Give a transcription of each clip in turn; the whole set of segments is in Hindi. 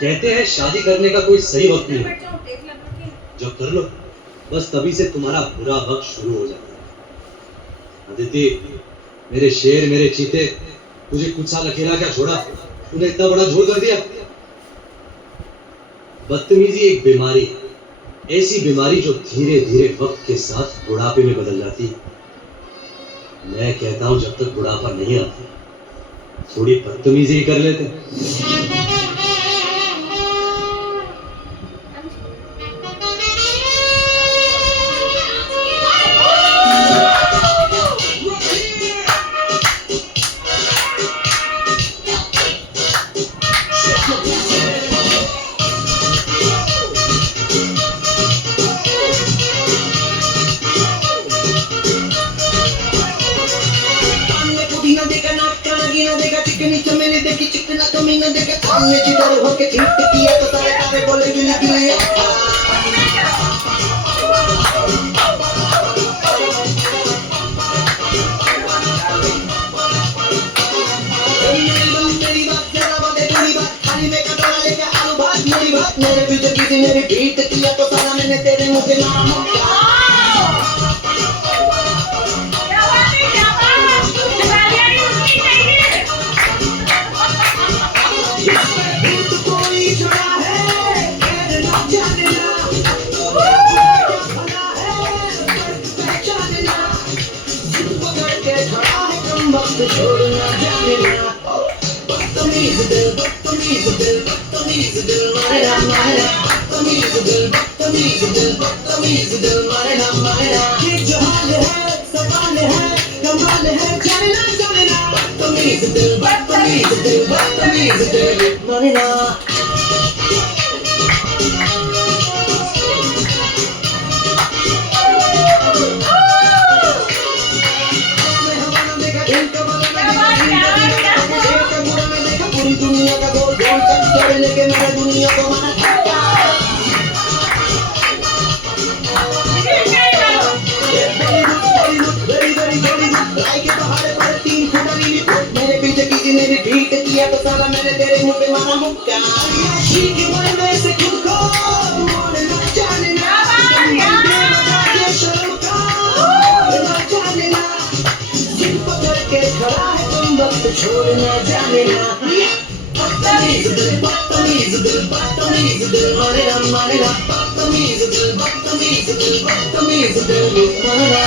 कहते हैं शादी करने का कोई सही वक्त नहीं होता, जब कर लो बस तभी से तुम्हारा बुरा वक्त शुरू हो जाता है। अदिति, मेरे शेर, मेरे चीते, तुझे कुछ साल अकेला क्या छोड़ा? तूने इतना बड़ा झोल कर दिया। बदतमीजी एक बीमारी है, ऐसी बीमारी जो धीरे धीरे वक्त के साथ बुढ़ापे में बदल जाती है। मैं कहता हूं जब तक बुढ़ापा नहीं आता थोड़ी बदतमीजी ही कर लेते। चिकनी चमेली देखी चिकना कमीना देखे सामने जिधर होके चीट किया तो सारे तारे बोले गिली गिली मेरे पीछे किसी ने भी बीट किया तो सारा मैंने तेरे मुंह पे मारा मुक्का। छोड़ना जाना बदतमीज दिल बदतमीज दिल बदतमीज दिल मारेगा मारेगा बदतमीज दिल बदतमीज दिल बदतमीज दिल मारेगा मारेगा ये जो हाल है सवाल है कमाल है जाना बदतमीज दिल बदतमीज दिल बदतमीज दिल मारेगा। दुनिया का गोल गोल चक्कर लेके मेरे दुनिया को मारा धक्का। लाइक पहाड़े पर 3 फुट नीली फुट मेरे पीछे किसी ने भी बीट किया तो साला मैंने तेरे मुंह पे मारा मुक्का। शीक में से खुद को मोड़ना जाने ना ये शर्म का ना जाने ना सिर पकड़ के खड़ा है तुम वक्त छोड़ना जाने ना। बदतमीज दिल बदतमीज दिल बदतमीज दिल मारेगा मारेगा बदतमीज दिल बदतमीज दिल बदतमीज दिल मारेगा।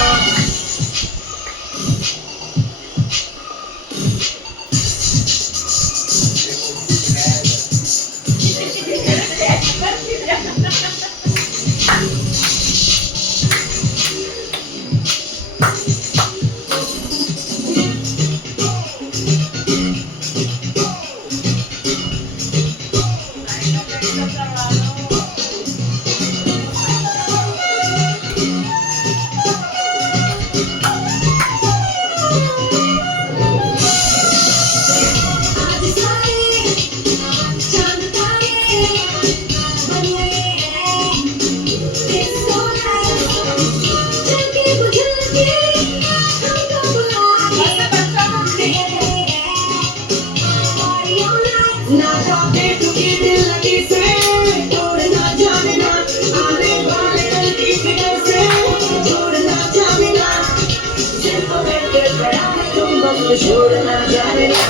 छोड़ना जाने ना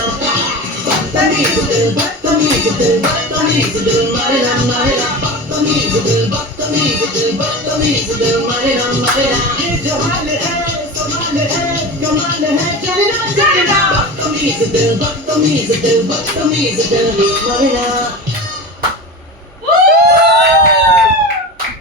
बदतमीज दिल बदतमीज दिल बदतमीज दिल मारेगा मारेगा बदतमीज दिल बदतमीज दिल बदतमीज दिल मारेगा मारेगा ये जो हाल है सवाल है कमाल है जाना बदतमीज दिल बदतमीज दिल बदतमीज दिल मारेगा।